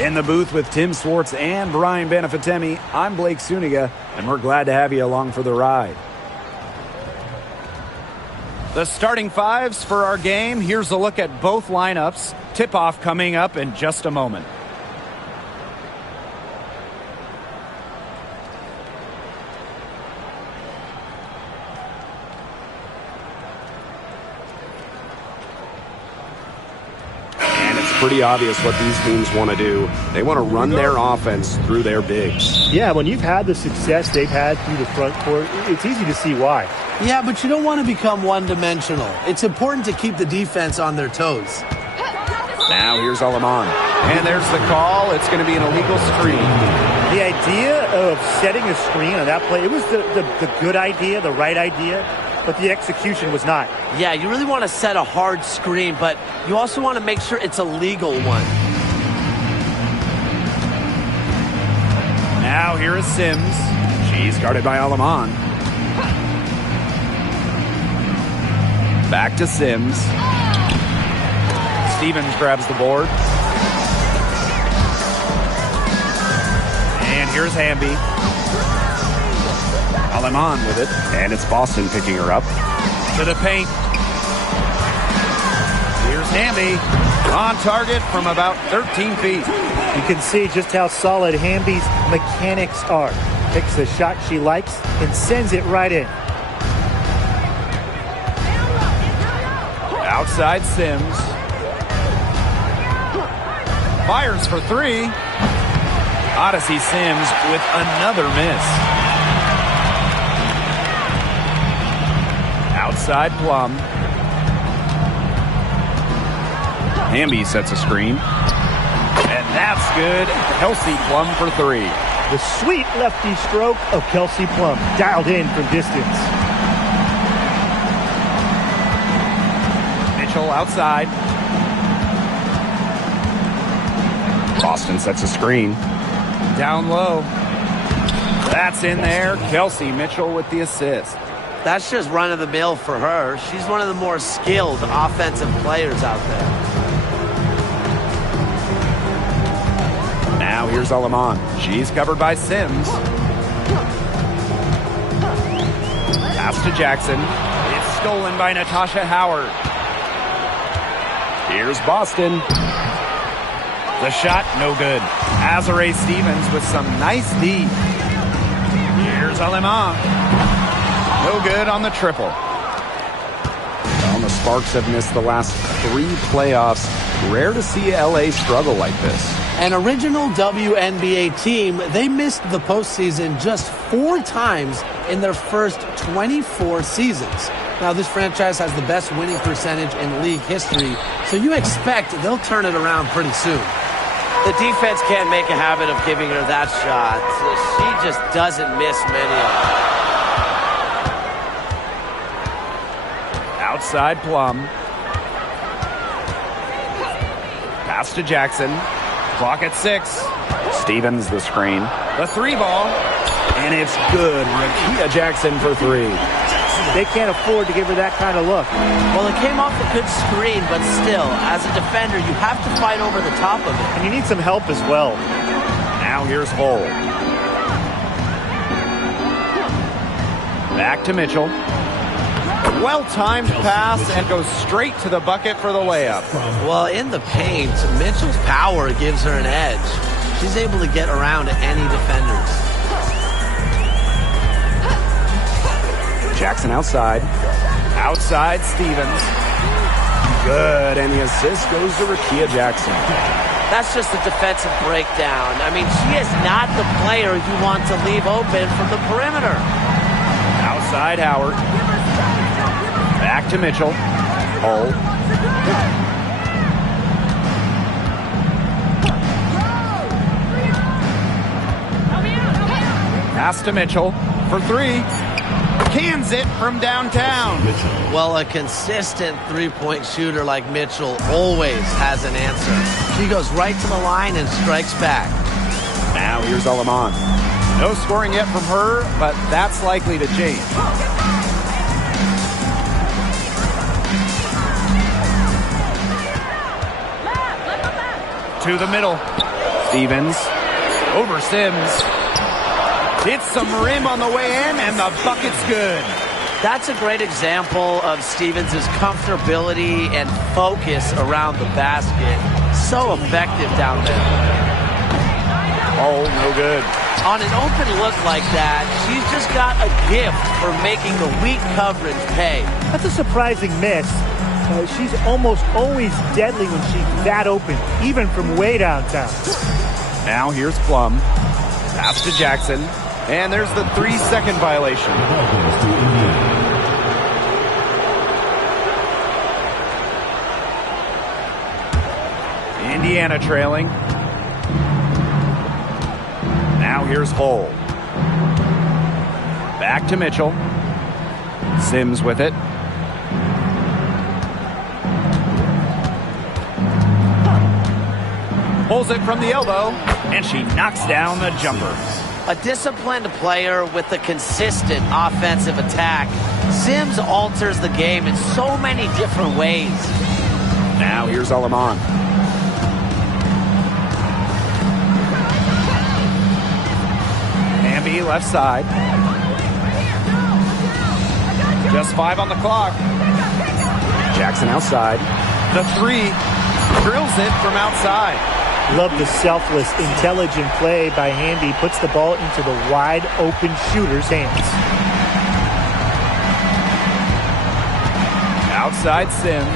In the booth with Tim Swartz and Brian Benefitemi, I'm Blake Suniga, and we're glad to have you along for the ride. The starting fives for our game. Here's a look at both lineups. Tip-off coming up in just a moment. Pretty obvious what these teams want to do. They want to run their offense through their bigs. Yeah, when you've had the success they've had through the front court, it's easy to see why. Yeah, but you don't want to become one-dimensional. It's important to keep the defense on their toes. Now here's Alaman. And there's the call. It's going to be an illegal screen. The idea of setting a screen on that play, it was the good idea, the right idea, but the execution was not. Yeah, you really want to set a hard screen, but you also want to make sure it's a legal one. Now here is Sims. She's guarded by Alaman. Back to Sims. Stevens grabs the board. And here's Hamby. Alaman with it. And it's Boston picking her up. To the paint. Here's Hamby. On target from about 13 feet. You can see just how solid Hamby's mechanics are. Picks the shot she likes and sends it right in. Outside Sims. Fires for three. Odyssey Sims with another miss. Outside Plum. Hamby sets a screen. And that's good. Kelsey Plum for three. The sweet lefty stroke of Kelsey Plum, dialed in from distance. Mitchell outside. Boston sets a screen. Down low. That's in there. Kelsey Mitchell with the assist. That's just run-of-the-mill for her. She's one of the more skilled offensive players out there. Now here's Alaman. She's covered by Sims. Pass to Jackson. It's stolen by Natasha Howard. Here's Boston. The shot, no good. Azare Stevens with some nice D. Here's Alaman. No good on the triple. Well, the Sparks have missed the last 3 playoffs. Rare to see LA struggle like this. An original WNBA team, they missed the postseason just 4 times in their first 24 seasons. Now, this franchise has the best winning percentage in league history, so you expect they'll turn it around pretty soon. The defense can't make a habit of giving her that shot. She just doesn't miss many of them. Outside Plum. Pass to Jackson. Clock at 6. Stevens the screen. The 3 ball. And it's good. Rakia Jackson for 3. They can't afford to give her that kind of look. Well, it came off a good screen, but still, as a defender, you have to fight over the top of it. And you need some help as well. Now here's Hull. Back to Mitchell. Well-timed pass and goes straight to the bucket for the layup. Well, in the paint, Mitchell's power gives her an edge. She's able to get around any defenders. Jackson outside. Outside Stevens. Good, and the assist goes to Rakia Jackson. That's just a defensive breakdown. I mean, she is not the player you want to leave open from the perimeter. Outside Howard. Back to Mitchell. Hull. Pass to Mitchell for 3. Cans it from downtown. Well, a consistent three-point shooter like Mitchell always has an answer. She goes right to the line and strikes back. Now here's Alaman. No scoring yet from her, but that's likely to change. To the middle. Stevens over Sims. Hits some rim on the way in, and the bucket's good. That's a great example of Stevens' comfortability and focus around the basket. So effective down there. Oh, no good. On an open look like that, she's just got a gift for making the weak coverage pay. That's a surprising miss. She's almost always deadly when she's that open, even from way downtown. Now here's Plum. Pass to Jackson. And there's the 3-second violation. Indiana trailing. Now here's Hull. Back to Mitchell. Sims with it. Pulls it from the elbow, and she knocks down the jumper. A disciplined player with a consistent offensive attack. Sims alters the game in so many different ways. Now here's Aleman. Hamby left side. Just 5 on the clock. Jackson outside. The 3 drills it from outside. Love the selfless, intelligent play by Hamby. Puts the ball into the wide open shooter's hands. Outside Sims.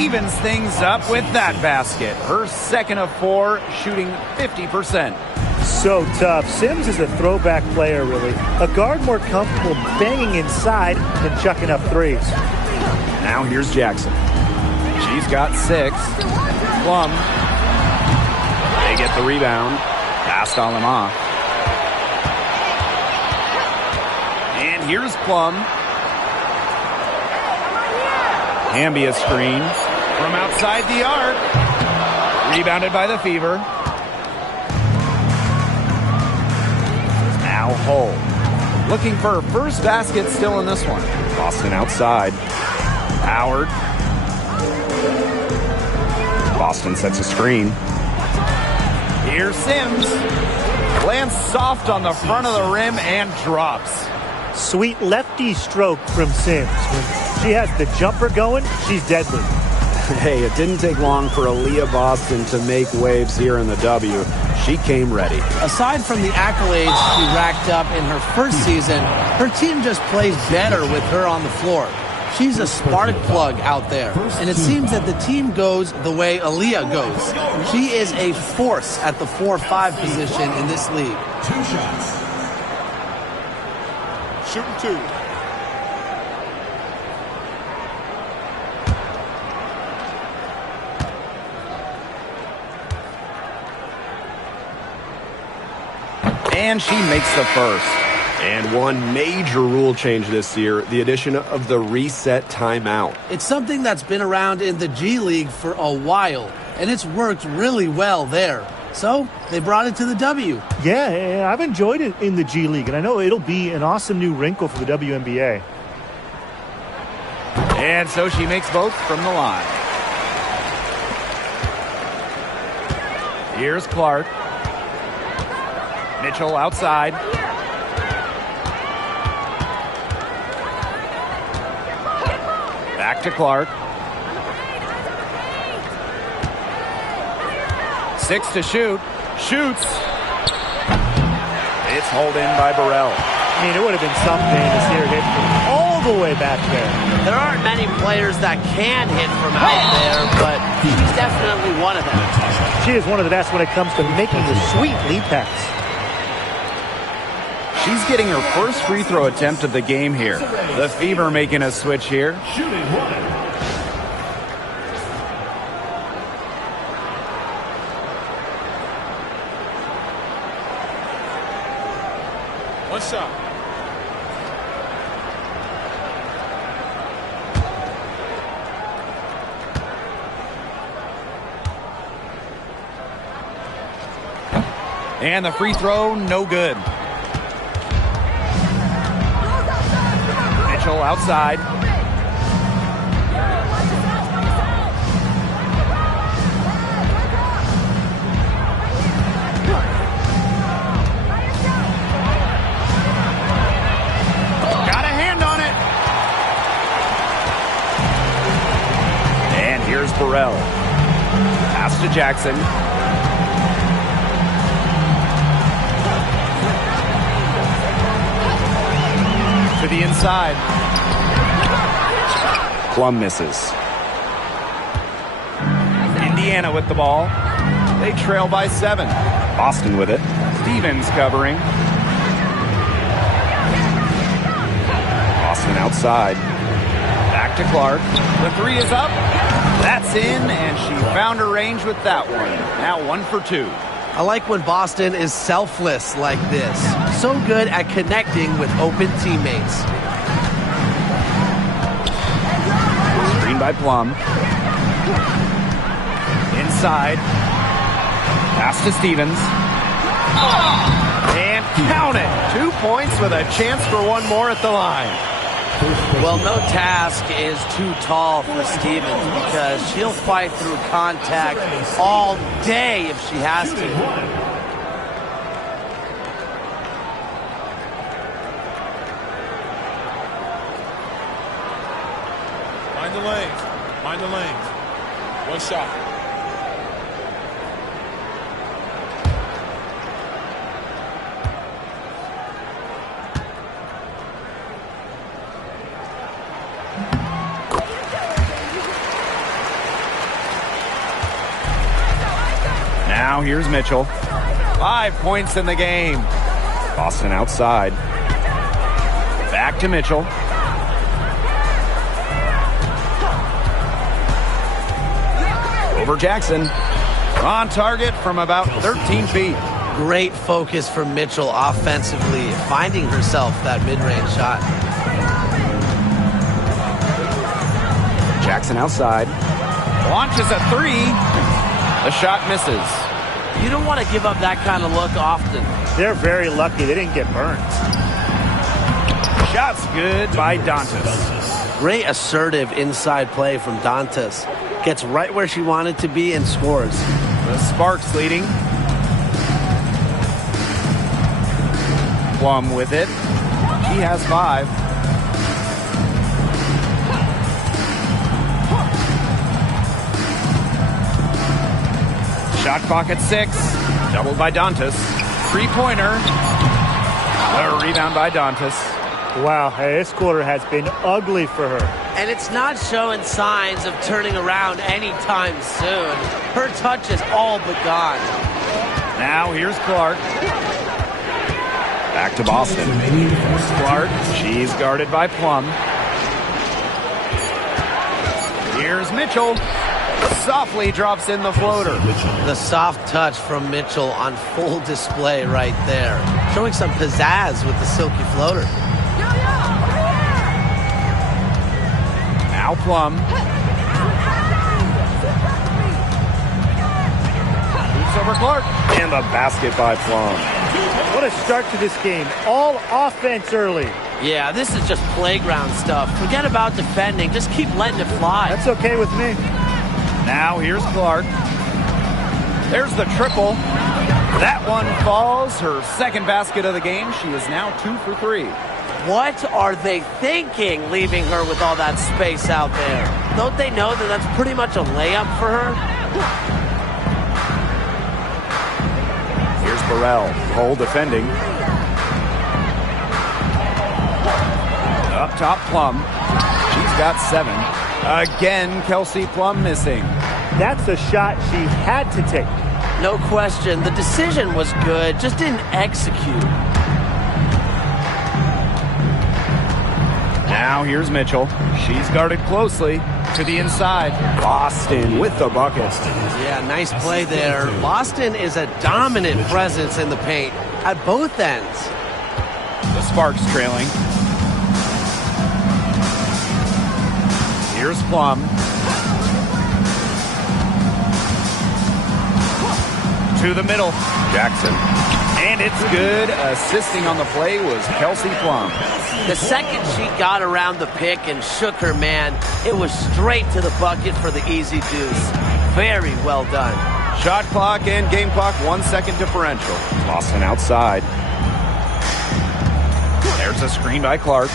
Evens things up with that basket. Her second of 4, shooting 50%. So tough. Sims is a throwback player, really. A guard more comfortable banging inside than chucking up threes. Now here's Jackson. She's got 6. Plum. They get the rebound. Past Alema. And here's Plum. Hamby a screen from outside the arc. Rebounded by the Fever. Now Hull. Looking for her first basket still in this one. Boston outside. Howard. Boston sets a screen. Here's Sims. Lands soft on the front of the rim and drops. Sweet lefty stroke from Sims. When she has the jumper going, she's deadly. Hey, it didn't take long for Aaliyah Boston to make waves here in the W. She came ready. Aside from the accolades she racked up in her first season, her team just plays better with her on the floor. She's a spark plug out there, and it seems that the team goes the way Aaliyah goes. She is a force at the 4-5 position in this league. 2 shots. Shooting 2. And she makes the first. And one major rule change this year, the addition of the reset timeout. It's something that's been around in the G League for a while, and it's worked really well there. So they brought it to the W. Yeah, I've enjoyed it in the G League, and I know it'll be an awesome new wrinkle for the WNBA. And so she makes both from the line. Here's Clark. Mitchell outside. Back to Clark. 6 to shoot. Shoots. It's hauled in by Burrell. I mean, it would have been something to see her hit from all the way back there. There aren't many players that can hit from out there, but she's definitely one of them. She is one of the best when it comes to making the sweet lead pass. She's getting her first free throw attempt of the game here. The Fever making a switch here. Shooting 1. One shot. And the free throw, no good. Mitchell outside. Burrell. Pass to Jackson. To the inside. Plum misses. Indiana with the ball. They trail by 7. Boston with it. Stevens covering. Boston outside. Back to Clark. The 3 is up. That's in, and she found her range with that one. Now 1 for 2. I like when Boston is selfless like this. So good at connecting with open teammates. Screen by Plum. Inside. Pass to Stevens. And count it. 2 points with a chance for one more at the line. Well, no task is too tall for Stevens because she'll fight through contact all day if she has to. Mind the lanes. Mind the lanes. One shot. Now here's Mitchell. 5 points in the game. Boston outside. Back to Mitchell. Over Jackson. On target from about 13 feet. Great focus for Mitchell offensively, finding herself that mid-range shot. Jackson outside. Launches a 3. The shot misses. You don't want to give up that kind of look often. They're very lucky they didn't get burned. Shot's good by Dantas. Great assertive inside play from Dantas. Gets right where she wanted to be and scores. The Sparks leading. Plum with it. She has 5. Shot clock at 6. Doubled by Dantas. 3-pointer. A rebound by Dantas. Wow, hey, this quarter has been ugly for her. And it's not showing signs of turning around anytime soon. Her touch is all but gone. Now here's Clark. Back to Boston. Clark, she's guarded by Plum. Here's Mitchell. Softly drops in the floater. The soft touch from Mitchell on full display right there. Showing some pizzazz with the silky floater. Now Plum. Shoots over Clark. And the basket by Plum. What a start to this game. All offense early. Yeah, this is just playground stuff. Forget about defending. Just keep letting it fly. That's okay with me. Now here's Clark. There's the triple. That one falls. Her second basket of the game. She is now 2 for 3. What are they thinking, leaving her with all that space out there? Don't they know that that's pretty much a layup for her? Here's Burrell. Cole defending. Up top, Plum. She's got 7. Again, Kelsey Plum missing. That's a shot she had to take. No question. The decision was good, just didn't execute. Now here's Mitchell. She's guarded closely to the inside. Boston with the bucket. Yeah, nice play there. Boston is a dominant presence in the paint at both ends. The Sparks trailing. Here's Plum. To the middle. Jackson. And it's good. Assisting on the play was Kelsey Plum. The second she got around the pick and shook her man, it was straight to the bucket for the easy deuce. Very well done. Shot clock and game clock 1 second differential. Boston outside. There's a screen by Clark.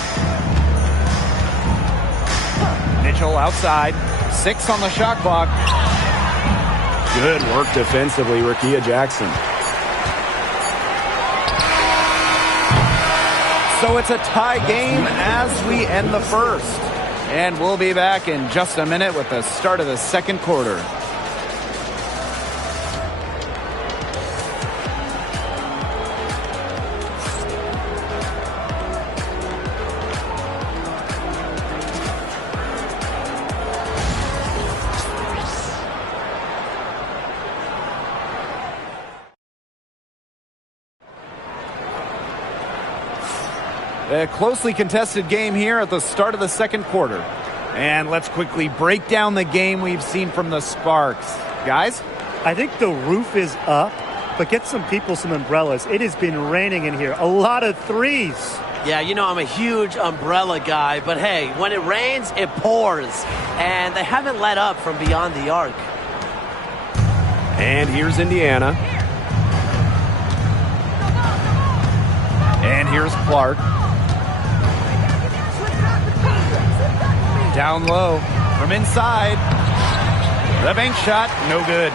Mitchell outside. 6 on the shot clock. Good work defensively, Rickea Jackson. So it's a tie game as we end the first. And we'll be back in just a minute with the start of the second quarter. A closely contested game here at the start of the second quarter. And let's quickly break down the game we've seen from the Sparks. Guys? I think the roof is up, but get some people some umbrellas. It has been raining in here. A lot of threes. Yeah, you know, I'm a huge umbrella guy, but hey, when it rains, it pours. And they haven't let up from beyond the arc. And here's Indiana. And here's Clark. Down low from inside. The bank shot, no good.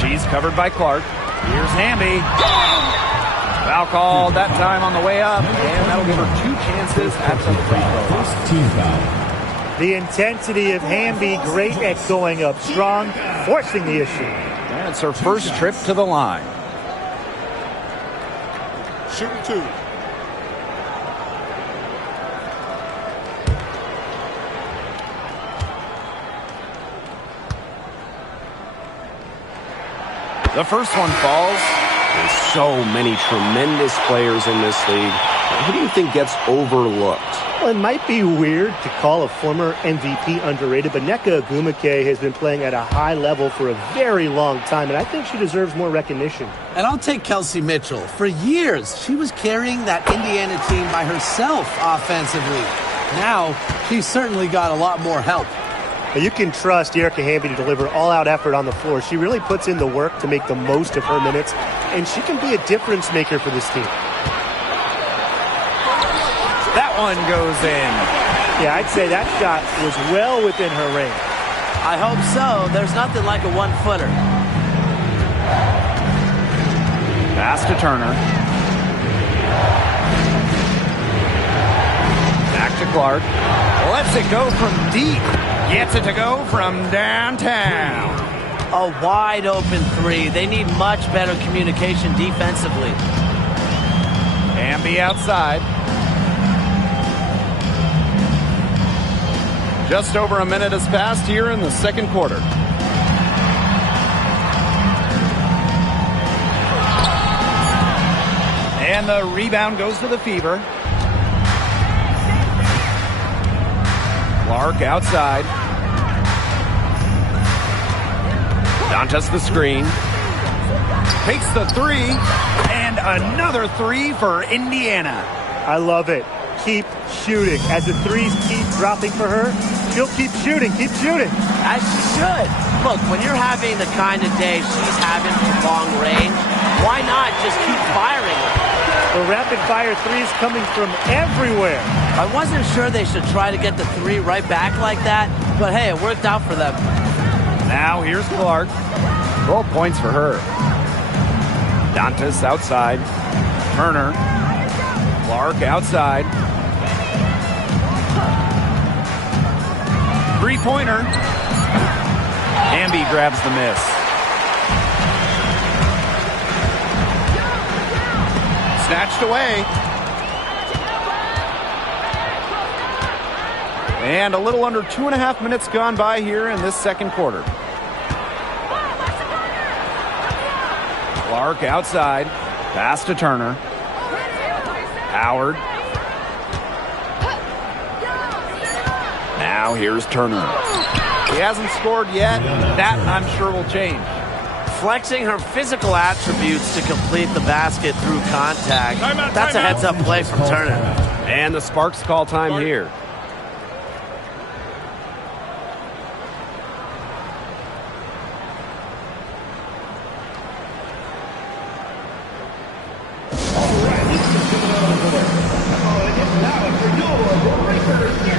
She's covered by Clark. Here's Hamby. Foul called that time on the way up, and that'll give her 2 chances at the free throw. First team foul. The intensity of Hamby, great at going up strong, forcing the issue. And it's her first trip to the line. Shooting 2. The first one falls. There's so many tremendous players in this league. Who do you think gets overlooked? Well, it might be weird to call a former MVP underrated, but Nneka Ogwumike has been playing at a high level for a very long time, and I think she deserves more recognition. And I'll take Kelsey Mitchell. For years, she was carrying that Indiana team by herself offensively. Now, she's certainly got a lot more help. But you can trust Erica Hamby to deliver all-out effort on the floor. She really puts in the work to make the most of her minutes, and she can be a difference maker for this team. That one goes in. Yeah, I'd say that shot was well within her range. I hope so. There's nothing like a one-footer. Pass to Turner. Back to Clark. Lets it go from deep. Gets it to go from downtown. A wide-open 3. They need much better communication defensively. Hamby outside. Just over a minute has passed here in the second quarter. And the rebound goes to the Fever. Clark outside. Dantas the screen. Takes the 3. And another 3 for Indiana. I love it. Keep shooting. As the threes keep dropping for her, she'll keep shooting. Keep shooting. As she should. Look, when you're having the kind of day she's having from long range, why not just keep firing her? The rapid-fire threes coming from everywhere. I wasn't sure they should try to get the 3 right back like that, but hey, it worked out for them. Now here's Clark. 12 points for her. Dantas outside. Turner. Clark outside. Three-pointer. Hamby grabs the miss. Snatched away. And a little under 2.5 minutes gone by here in this second quarter. Clark outside. Pass to Turner. Howard. Now here's Turner. He hasn't scored yet. That, I'm sure, will change. Flexing her physical attributes to complete the basket through contact. That's a heads-up play from Turner. And the Sparks call time here. Now for your Breakers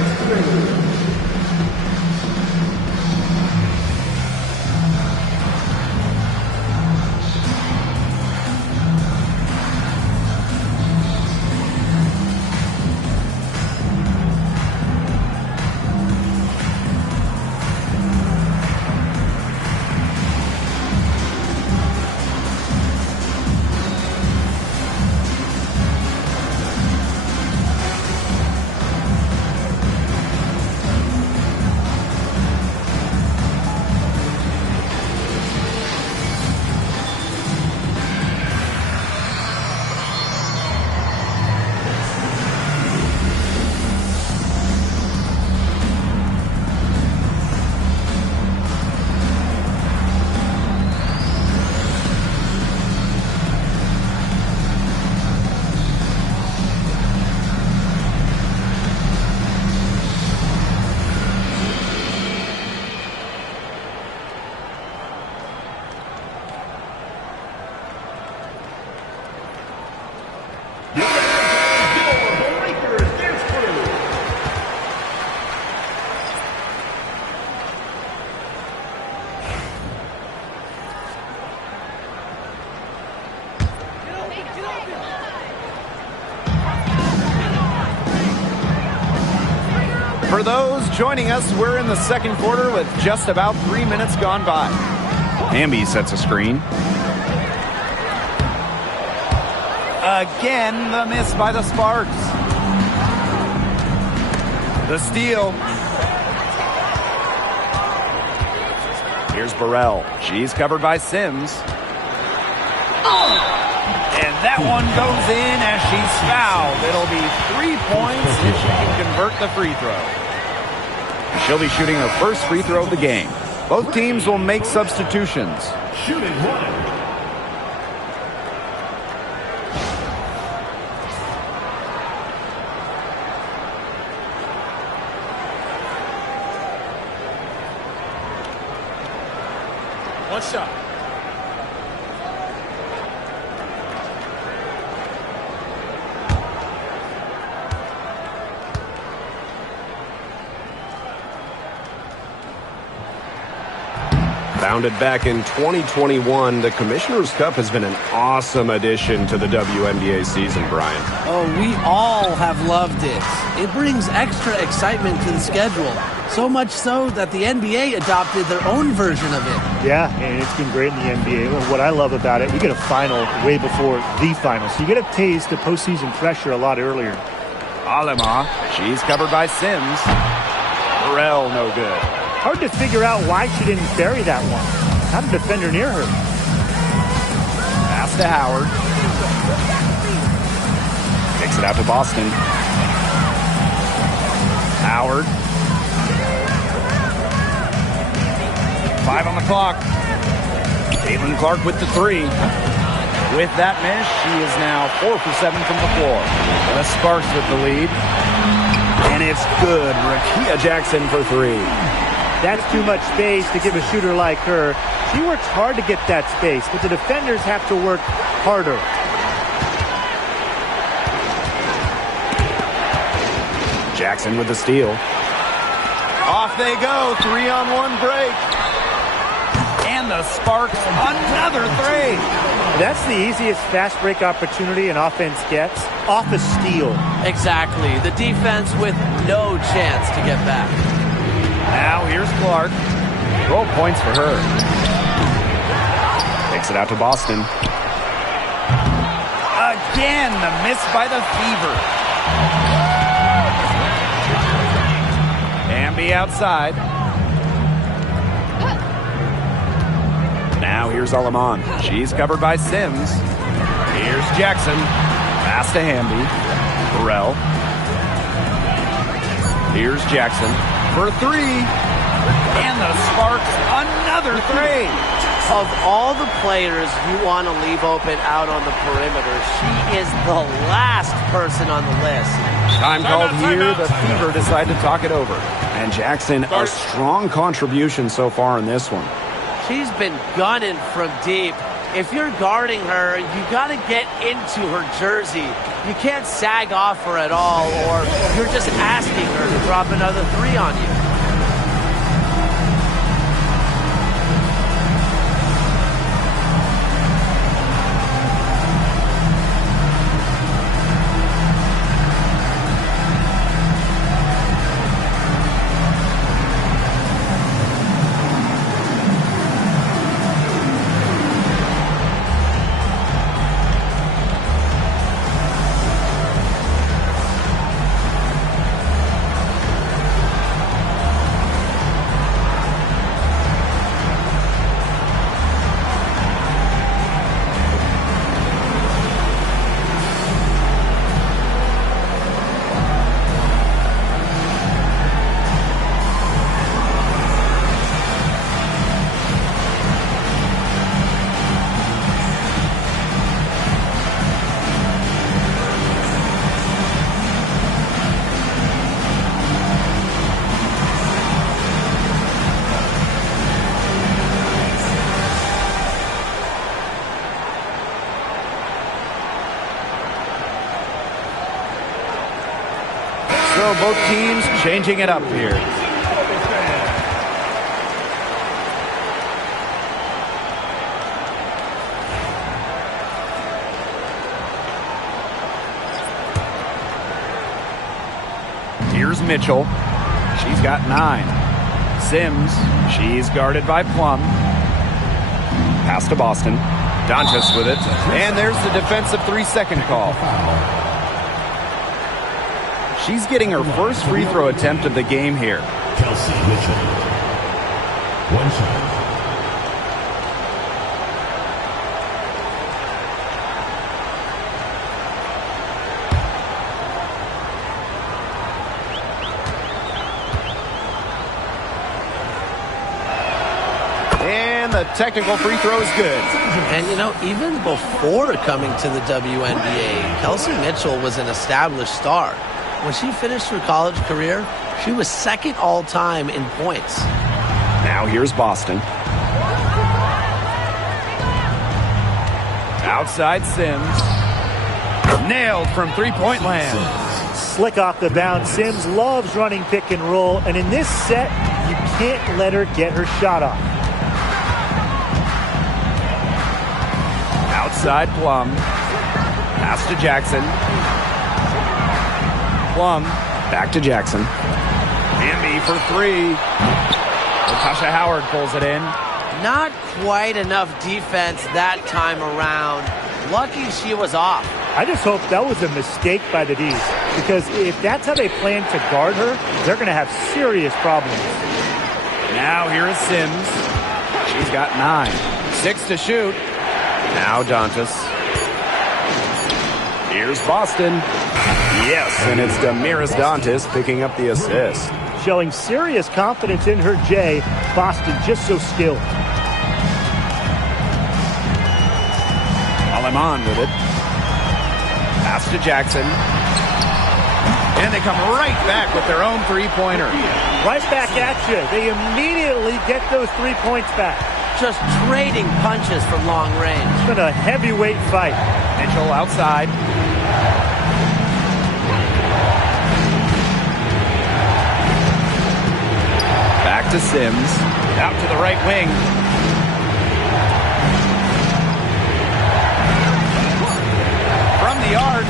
For those joining us, we're in the second quarter with just about 3 minutes gone by. Hamby sets a screen. Again, the miss by the Sparks. The steal. Here's Burrell. She's covered by Sims. And that one goes in as she's fouled. It'll be 3 points if she can convert the free throw. She'll be shooting her first free throw of the game. Both teams will make substitutions. Shooting one. One shot. Founded back in 2021, the Commissioner's Cup has been an awesome addition to the WNBA season, Brian. Oh, we all have loved it. It brings extra excitement to the schedule. So much so that the NBA adopted their own version of it. Yeah, and it's been great in the NBA. Well, what I love about it, we get a final way before the final. So you get a taste of postseason pressure a lot earlier. Alema, she's covered by Sims. Burrell, no good. Hard to figure out why she didn't bury that one. Not a defender near her. Pass to Howard. Kicks it out to Boston. Howard. 5 on the clock. Caitlin Clark with the three. With that miss, she is now 4 for 7 from the floor. The Sparks with the lead. And it's good. Rakia Jackson for three. That's too much space to give a shooter like her. She works hard to get that space, but the defenders have to work harder. Jackson with the steal. Off they go. 3-on-1 break. And the Sparks, another three. That's the easiest fast break opportunity an offense gets, off a steal. Exactly. The defense with no chance to get back. Now here's Clark. 12 points for her. Takes it out to Boston. Again, the miss by the Fever. Hamby outside. Now here's Aleman. She's covered by Sims. Here's Jackson. Pass to Hamby. Burrell. Here's Jackson for three. And the Sparks, another three. Of all the players you want to leave open out on the perimeter, she is the last person on the list. Time called here. The Fever decide to talk it over. And Jackson, a strong contribution so far in this one. She's been gunning from deep. If you're guarding her, you got to get into her jersey. You can't sag off her at all, or you're just asking her to drop another three on you. So both teams changing it up here. Here's Mitchell. She's got 9. Sims, she's guarded by Plum. Pass to Boston. Dantas with it. And there's the defensive 3-second call. She's getting her first free throw attempt of the game here. Kelsey Mitchell. 1 shot. And the technical free throw is good. And, you know, even before coming to the WNBA, Kelsey Mitchell was an established star. When she finished her college career, she was second all-time in points. Now here's Boston. Outside Sims. Nailed from three-point land. Slick off the bounce. Sims loves running pick and roll, and in this set, you can't let her get her shot off. Outside Plum. Pass to Jackson. Plum. Back to Jackson. Hamby for 3. Natasha Howard pulls it in. Not quite enough defense that time around. Lucky she was off. I just hope that was a mistake by the D's, because if that's how they plan to guard her, they're going to have serious problems. Now here is Sims. She's got 9. 6 to shoot. Now Dantas. Here's Boston. Yes, and it's Damiris Dantas picking up the assist. Showing serious confidence in her J. Boston just so skilled. Aleman with it. Pass to Jackson. And they come right back with their own three-pointer. Right back at you. They immediately get those 3 points back. Just trading punches from long range. It's been a heavyweight fight. Mitchell outside. Back to Sims. Out to the right wing. From the arc.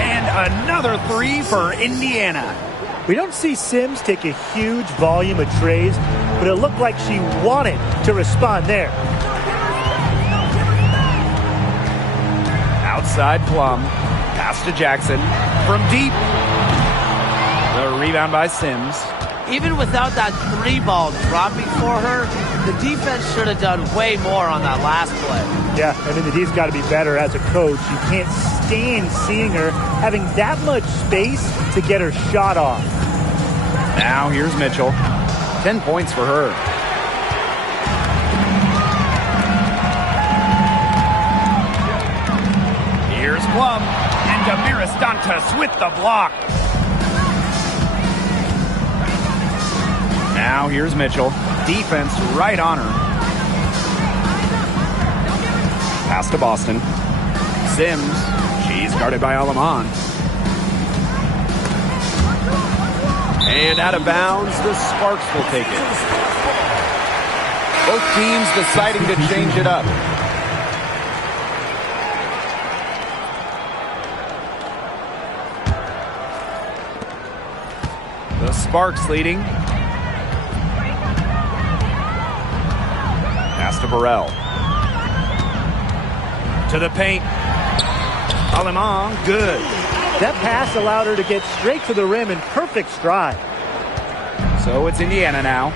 And another 3 for Indiana. We don't see Sims take a huge volume of trays, but it looked like she wanted to respond there. Outside Plum. Pass to Jackson. From deep. The rebound by Sims. Even without that 3-ball dropping for her, the defense should have done way more on that last play. Yeah, I mean, the D's got to be better as a coach. You can't stand seeing her having that much space to get her shot off. Now here's Mitchell. 10 points for her. Here's Plum. And Damiris Dantas with the block. Now here's Mitchell. Defense right on her. Pass to Boston. Sims. She's guarded by Aleman. And out of bounds, the Sparks will take it. Both teams deciding to change it up. The Sparks leading. Pass to Burrell. To the paint. Aleman, good. That pass allowed her to get straight to the rim in perfect stride. So it's Indiana now.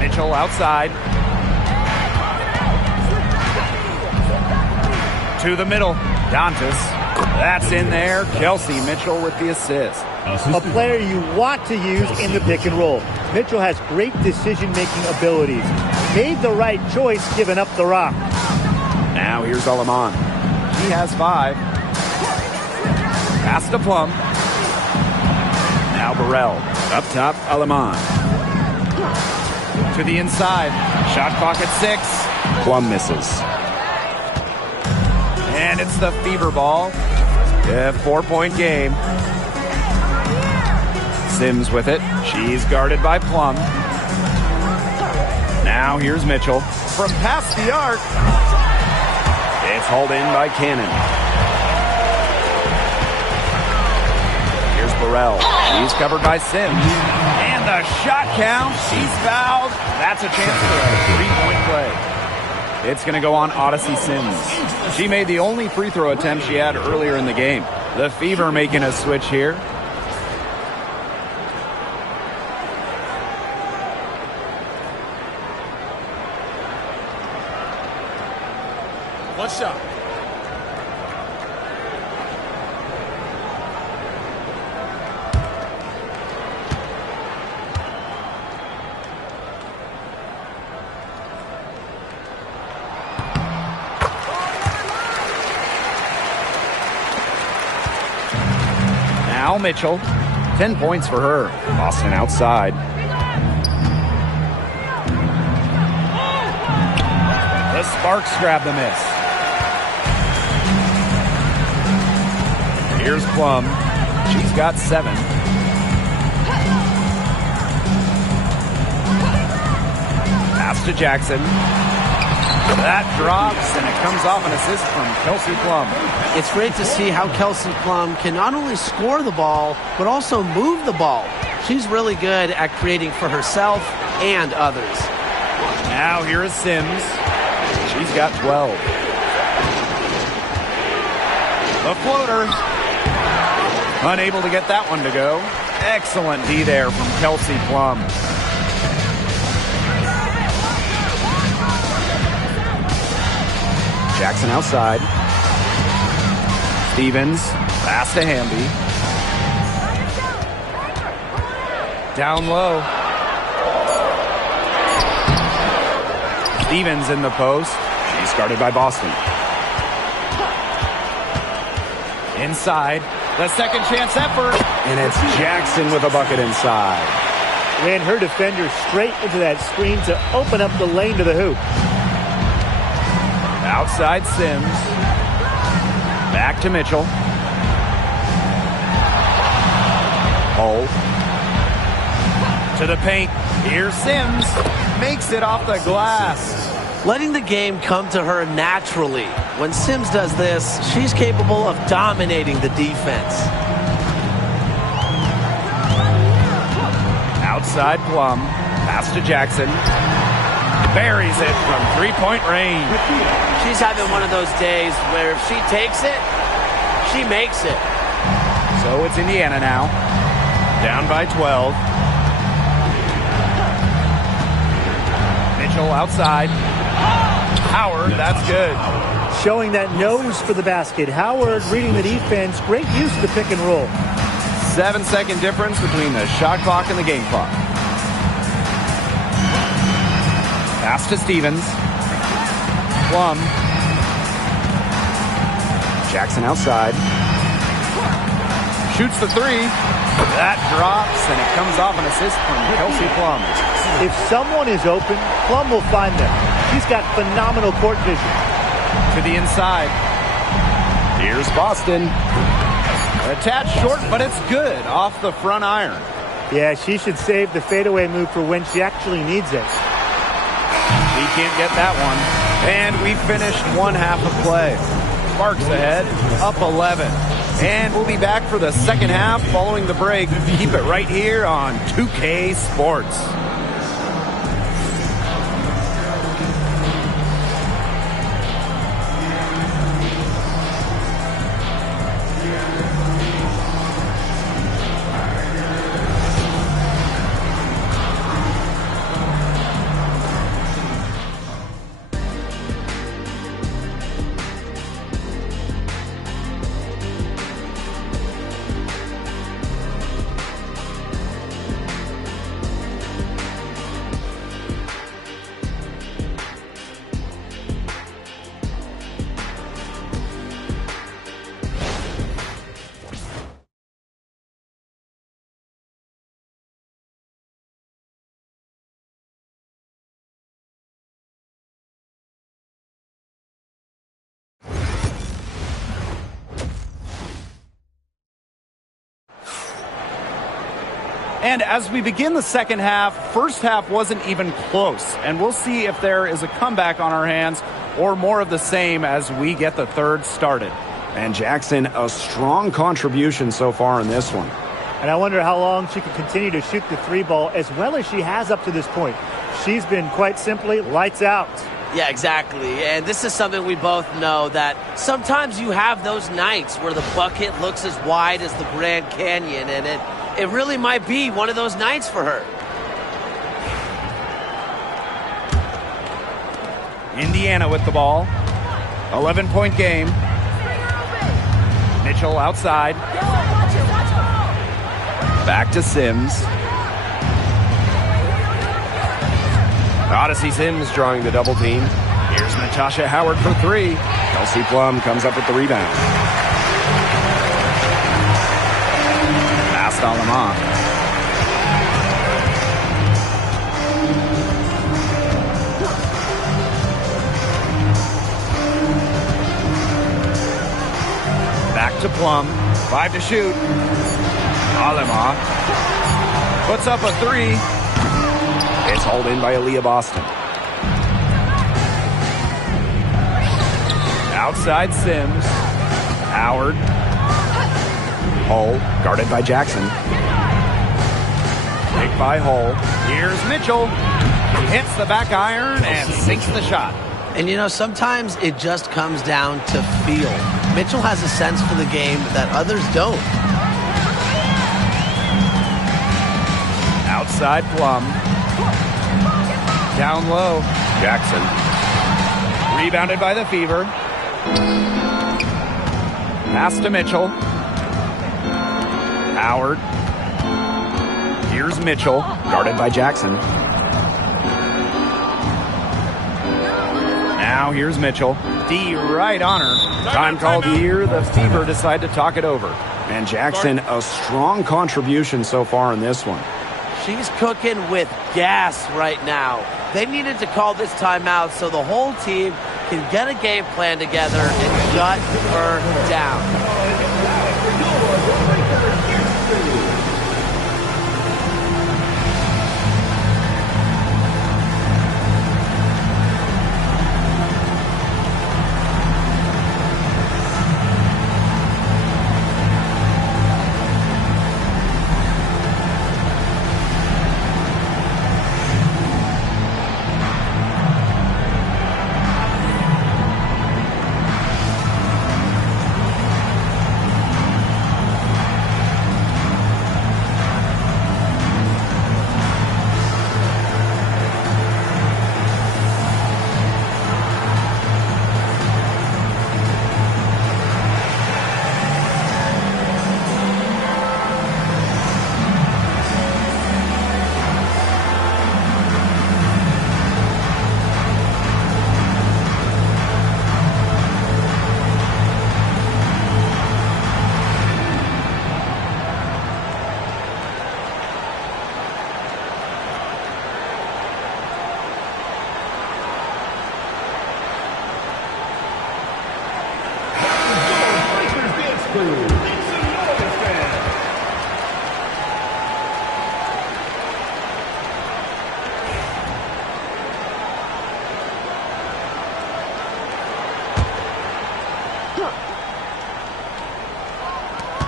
Mitchell outside. To the middle. Dantas. That's in there. Kelsey Mitchell with the assist. A player you want to use in the pick and roll. Mitchell has great decision-making abilities. Made the right choice giving up the rock. Now here's Aleman. He has 5. Pass to Plum. Now Burrell. Up top, Aleman. To the inside. Shot clock at 6. Plum misses. And it's the fever ball. A 4-point game. Sims with it. She's guarded by Plum. Now here's Mitchell. From past the arc. It's hauled in by Cannon. Burrell. She's covered by Sims. And the shot count. She's fouled. That's a chance for a three-point play. It's going to go on Odyssey Sims. She made the only free throw attempt she had earlier in the game. The Fever making a switch here. One shot. Now Mitchell, 10 points for her. Boston outside. The Sparks grab the miss. Here's Plum. She's got 7. Pass to Jackson. That drops, and it comes off an assist from Kelsey Plum. It's great to see how Kelsey Plum can not only score the ball, but also move the ball. She's really good at creating for herself and others. Now here is Sims. She's got 12. The floater. Unable to get that one to go. Excellent D there from Kelsey Plum. Jackson outside. Stevens. Pass to Hamby. Down low. Stevens in the post. She's guarded by Boston. Inside. The second chance effort. And it's Jackson with a bucket inside. Ran her defender straight into that screen to open up the lane to the hoop. Outside Sims. Back to Mitchell. Hull. To the paint. Here's Sims. Makes it off the glass. Letting the game come to her naturally. When Sims does this, she's capable of dominating the defense. Outside Plum. Pass to Jackson. Buries it from three-point range. She's having one of those days where if she takes it, she makes it. So it's Indiana now. Down by 12. Mitchell outside. Howard, that's good. Showing that nose for the basket. Howard reading the defense. Great use of the pick and roll. 7-second difference between the shot clock and the game clock. Pass to Stevens. Plum. Jackson outside. Shoots the three. That drops, and it comes off an assist from Kelsey Plum. If someone is open, Plum will find them. She's got phenomenal court vision. To the inside. Here's Boston. Attached short, but it's good off the front iron. Yeah, she should save the fadeaway move for when she actually needs it. He can't get that one. And we finished one half of play. Sparks ahead, up 11. And we'll be back for the second half following the break. Keep it right here on 2K Sports. And as we begin the second half, first half wasn't even close. And we'll see if there is a comeback on our hands or more of the same as we get the third started. And Jackson, a strong contribution so far in this one. And I wonder how long she can continue to shoot the three ball as well as she has up to this point. She's been quite simply lights out. Yeah, exactly. And this is something we both know, that sometimes you have those nights where the bucket looks as wide as the Grand Canyon, and it really might be one of those nights for her. Indiana with the ball. 11-point game. Mitchell outside. Back to Sims. Odyssey Sims drawing the double team. Here's Natasha Howard for three. Kelsey Plum comes up with the rebound. Pass to Alama. Back to Plum. 5 to shoot. Alama puts up a three. It's hauled in by Aaliyah Boston. Outside Sims. Howard. Hull, guarded by Jackson. Pick by Hull. Here's Mitchell. He hits the back iron and sinks the shot. And you know, sometimes it just comes down to feel. Mitchell has a sense for the game that others don't. Outside Plum. Down low. Jackson. Rebounded by the Fever. Pass to Mitchell. Howard. Here's Mitchell. Guarded by Jackson. Now here's Mitchell. D right on her. Time called here. The Fever decide to talk it over. And Jackson, a strong contribution so far in this one. She's cooking with gas right now. They needed to call this timeout so the whole team can get a game plan together and shut her down.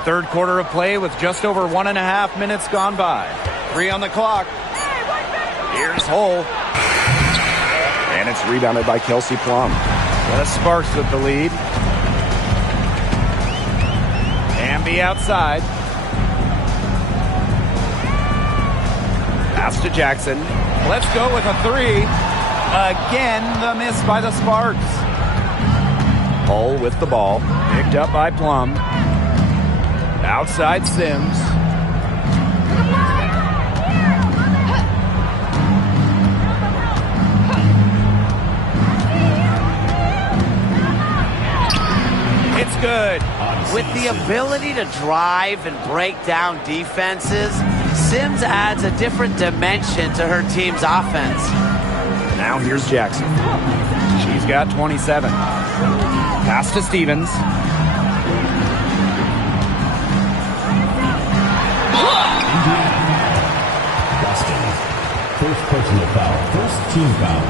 Third quarter of play with just over 1.5 minutes gone by. 3 on the clock. Here's Hull. And it's rebounded by Kelsey Plum. The Sparks with the lead. Amby outside. Pass to Jackson. Let's go with a three. Again, the miss by the Sparks. Hull with the ball. Picked up by Plum. Outside Sims. It's good. With the ability to drive and break down defenses, Sims adds a different dimension to her team's offense. Now here's Jackson. She's got 27. Pass to Stevens. First personal foul. First team foul.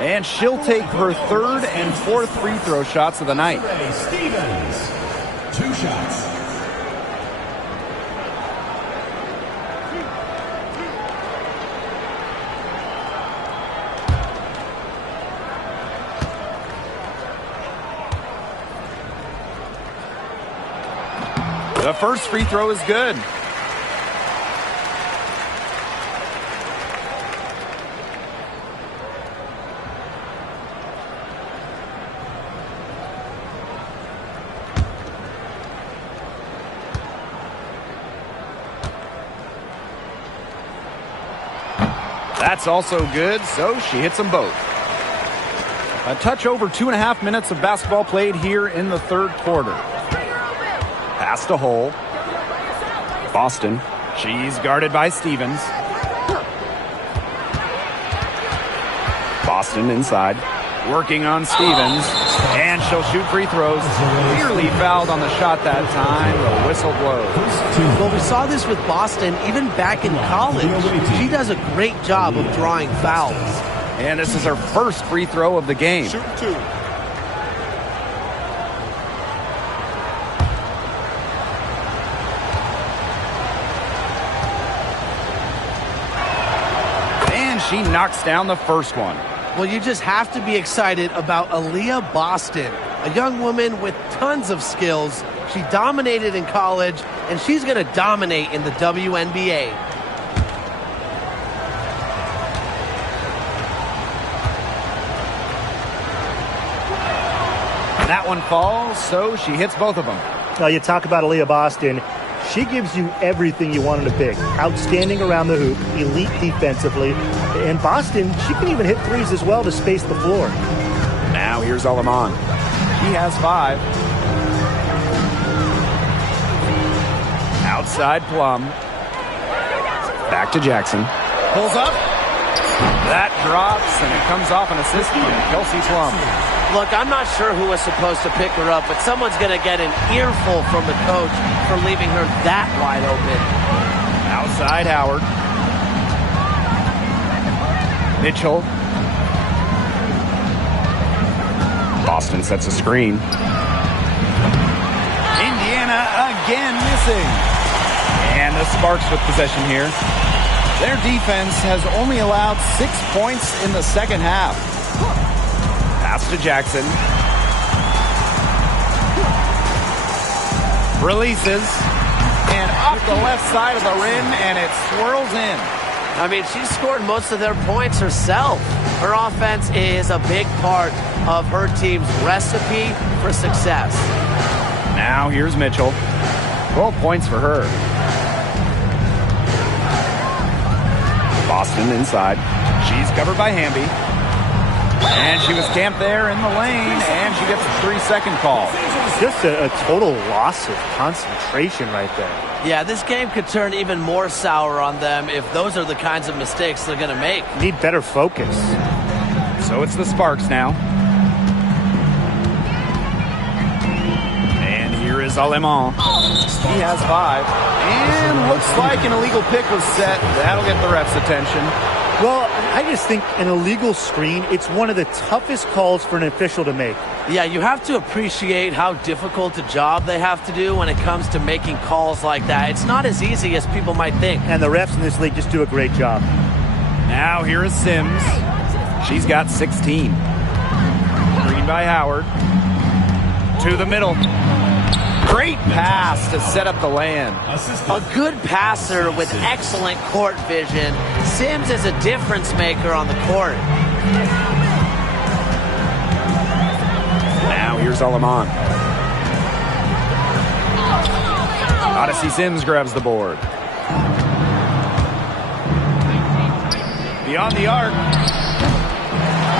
And she'll take her third and fourth free throw shots of the night. Stevens. 2 shots. The first free throw is good. That's also good, so she hits them both. A touch over 2.5 minutes of basketball played here in the third quarter. Pass to Hole. Boston. She's guarded by Stevens. Boston inside. Working on Stevens. And she'll shoot free throws. Clearly fouled on the shot that time. The whistle blows. Well, we saw this with Boston even back in college. She does a great job of drawing fouls. And this is her first free throw of the game. Shoot 2. And she knocks down the first one. Well, you just have to be excited about Aaliyah Boston, a young woman with tons of skills. She dominated in college, and she's going to dominate in the WNBA. That one falls, so she hits both of them. Now, you talk about Aaliyah Boston. She gives you everything you want in a big. Outstanding around the hoop, elite defensively. And Boston, she can even hit threes as well to space the floor. Now here's Aleman. She has 5. Outside Plum. Back to Jackson. Pulls up. That drops, and it comes off an assist from Kelsey Plum. Look, I'm not sure who was supposed to pick her up, but someone's going to get an earful from the coach for leaving her that wide open. Outside Howard. Mitchell. Boston sets a screen. Indiana again missing. And the Sparks with possession here. Their defense has only allowed 6 points in the second half. Pass to Jackson. Releases. And off the left side of the rim, and it swirls in. I mean, she scored most of their points herself. Her offense is a big part of her team's recipe for success. Now here's Mitchell. 12 points for her. Boston inside. She's covered by Hamby. And she was camped there in the lane, and she gets a 3-second call. Just a total loss of concentration right there. Yeah, this game could turn even more sour on them if those are the kinds of mistakes they're going to make. Need better focus. So it's the Sparks now. And here is Aleman. He has 5. And looks like an illegal pick was set. That'll get the ref's attention. Well, I just think an illegal screen, it's one of the toughest calls for an official to make. Yeah, you have to appreciate how difficult a job they have to do when it comes to making calls like that. It's not as easy as people might think. And the refs in this league just do a great job. Now here is Sims. She's got 16. Green by Howard. To the middle. Great pass to set up the land. A good passer with excellent court vision. Sims is a difference maker on the court. Now here's Aleman. Odyssey Sims grabs the board. Beyond the arc.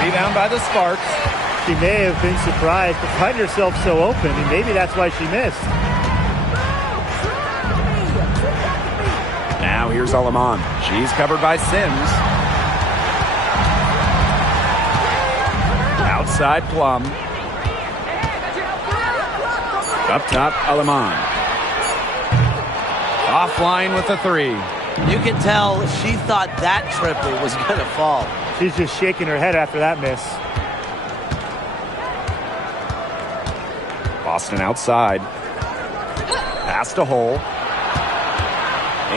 Rebound by the Sparks. She may have been surprised to find herself so open, and maybe that's why she missed. Now here's Aleman. She's covered by Sims. Outside Plum. Up top, Aleman. Offline with the 3. You can tell she thought that triple was going to fall. She's just shaking her head after that miss. Boston outside. Pass to Hole.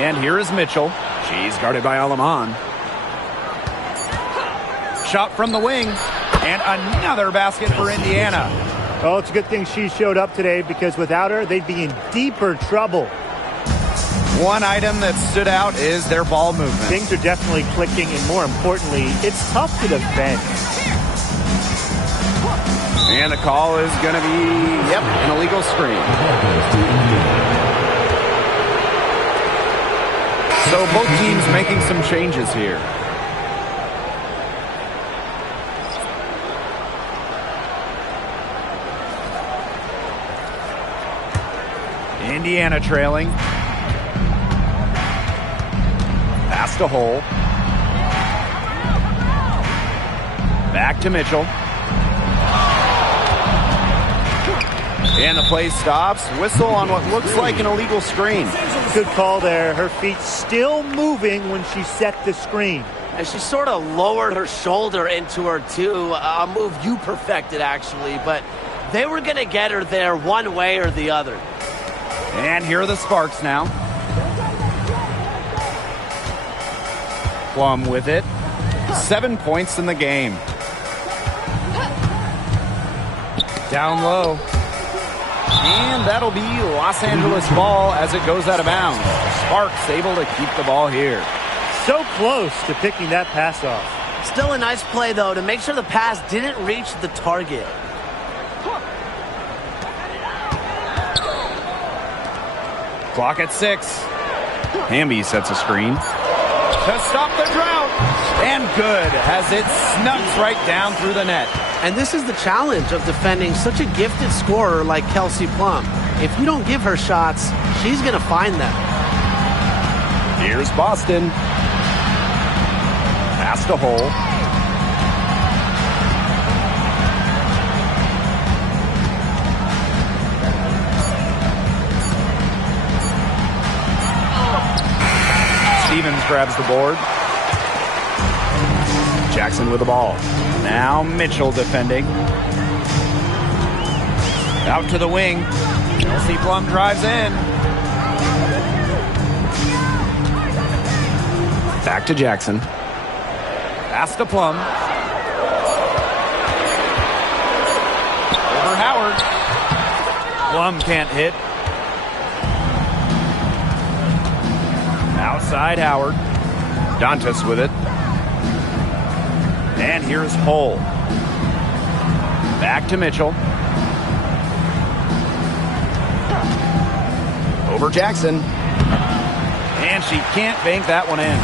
And here is Mitchell. She's guarded by Aleman. Shot from the wing. And another basket for Indiana. Oh, it's a good thing she showed up today, because without her, they'd be in deeper trouble. One item that stood out is their ball movement. Things are definitely clicking, and more importantly, it's tough to defend. And the call is going to be, an illegal screen. So both teams making some changes here. Indiana trailing. Pass to Hole. Back to Mitchell. And the play stops. Whistle on what looks like an illegal screen. Good call there. Her feet still moving when she set the screen. And she sort of lowered her shoulder into her, too. A move you perfected, actually. But they were going to get her there one way or the other. And here are the Sparks now. Plum with it. 7 points in the game. Down low. And that'll be Los Angeles ball as it goes out of bounds. Sparks able to keep the ball here. So close to picking that pass off. Still a nice play, though, to make sure the pass didn't reach the target. Clock at 6. Hamby sets a screen to stop the drought. And good, as it snugs right down through the net. And this is the challenge of defending such a gifted scorer like Kelsey Plum. If you don't give her shots, she's going to find them. Here's Boston. Pass to Hole. Stevens grabs the board. Jackson with the ball. Now Mitchell defending. Out to the wing. Kelsey Plum drives in. Back to Jackson. Pass to Plum. Over Howard. Plum can't hit. Outside Howard. Dantas with it. And here's Hole. Back to Mitchell. Over Jackson. And she can't bank that one in.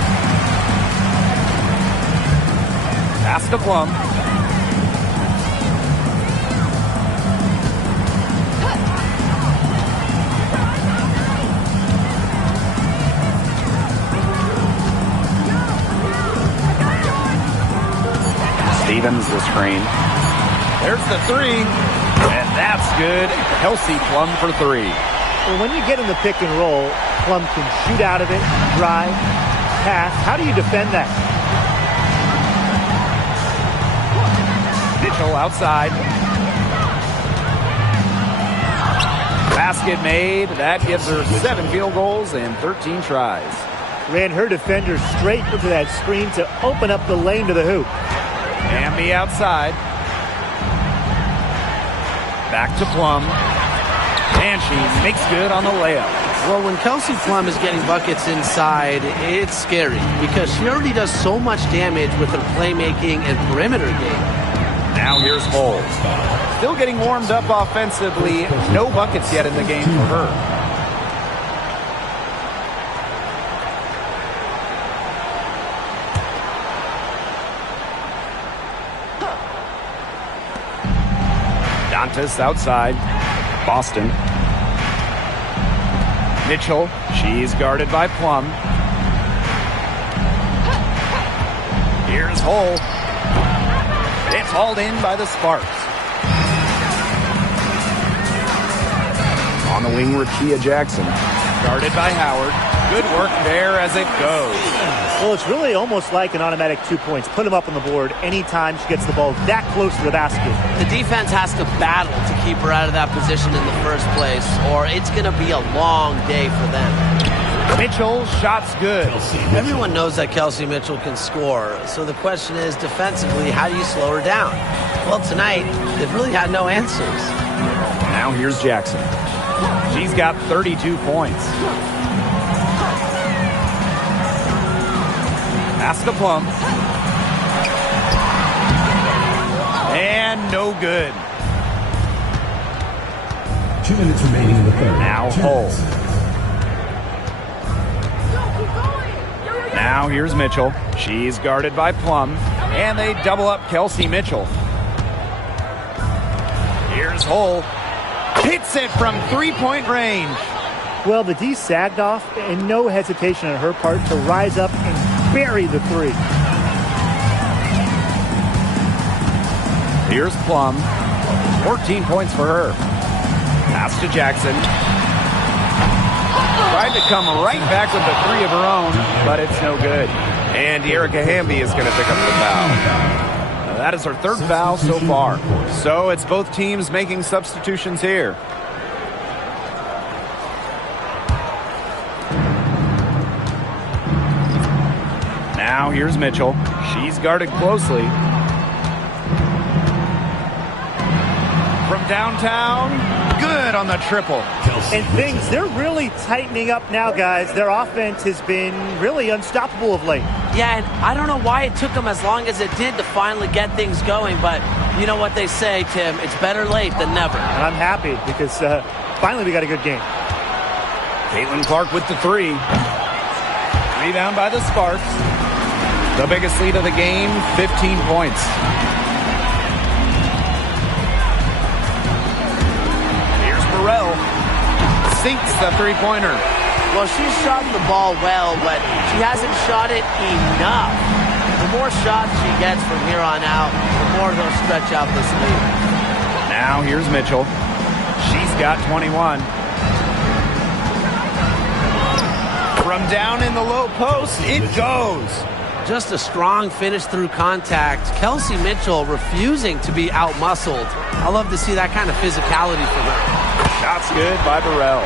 Pass to Plum. Stevens the screen. There's the 3. And that's good. Kelsey Plum for 3. Well, when you get in the pick and roll, Plum can shoot out of it, drive, pass. How do you defend that? Mitchell outside. Basket made. That gives her 7 field goals and 13 tries. Ran her defender straight into that screen to open up the lane to the hoop. Hamby outside. Back to Plum. And she makes good on the layup. Well, when Kelsey Plum is getting buckets inside, it's scary because she already does so much damage with her playmaking and perimeter game. Now here's Hole. Still getting warmed up offensively. No buckets yet in the game for her. Dantas outside. Boston. Mitchell. She's guarded by Plum. Here's Hole. It's hauled in by the Sparks. On the wing, Rakia Jackson. Guarded by Howard. Good work there as it goes. Well, it's really almost like an automatic 2 points. Put them up on the board anytime she gets the ball that close to the basket. The defense has to battle to keep her out of that position in the first place, or it's going to be a long day for them. Mitchell, shots good. Everyone knows that Kelsey Mitchell can score, so the question is, defensively, how do you slow her down? Well, tonight, they've really had no answers. Now here's Jackson. She's got 32 points. Pass to Plum. And no good. 2 minutes remaining in the third. Now Hull. Now here's Mitchell. She's guarded by Plum. And they double up Kelsey Mitchell. Here's Hull. Hits it from three-point range. Well, the D sagged off, and no hesitation on her part to rise up and bury the three. Here's Plum. 14 points for her. Pass to Jackson. Tried to come right back with the three of her own, but it's no good. And Erica Hamby is going to pick up the foul. That is her third foul so far. So it's both teams making substitutions here. Now here's Mitchell. She's guarded closely. From downtown, good on the triple. And they're really tightening up now, guys. Their offense has been really unstoppable of late. Yeah, and I don't know why it took them as long as it did to finally get things going, but you know what they say, Tim, it's better late than never. And I'm happy because finally we got a good game. Caitlin Clark with the three. Rebound by the Sparks. The biggest lead of the game, 15 points. Here's Burrell. Sinks the three-pointer. Well, she's shot the ball well, but she hasn't shot it enough. The more shots she gets from here on out, the more they'll stretch out this lead. Now here's Mitchell. She's got 21. From down in the low post, it goes. Just a strong finish through contact. Kelsey Mitchell refusing to be out-muscled. I love to see that kind of physicality from her. Shot's good by Burrell.